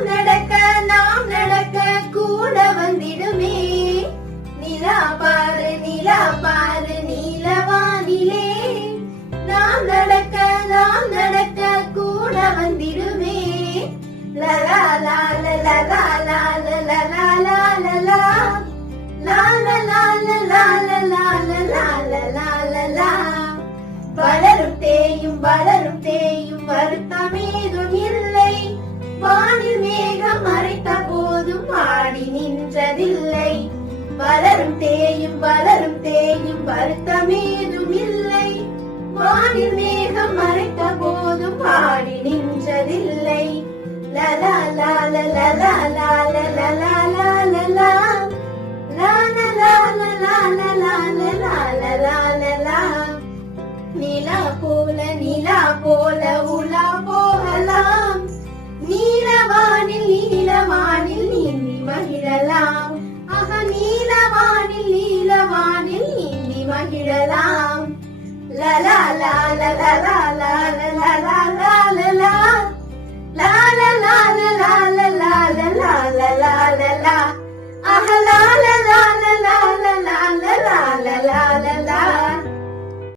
நாம் நடக்க நாம் நடக்க கூட வந்திடுமே நிலா பாரு நிலா பாரு நீலவானிலே நாம் நடக்க நாம் நடக்க கூட வந்திடுமே லலா லால லலா லால லலா லால லா லால வளரும் தேயும் வளரும் தேயும் வருத்தமேதும் வளரும் தேயும் வளரும் தேயும் வருத்தமேதும் இல்லை வானில் மேகம் மறைத்த போதும் பாடி நின்றதில்லை லலா லால லலா லால லலா லால லா லால லால லால லால லால லால லா நிலா போல நிலா போல உலா போகலாம் நீலவானில் நீலவானில் மகிழலாம் லலா லால லலா லால லலா லால லா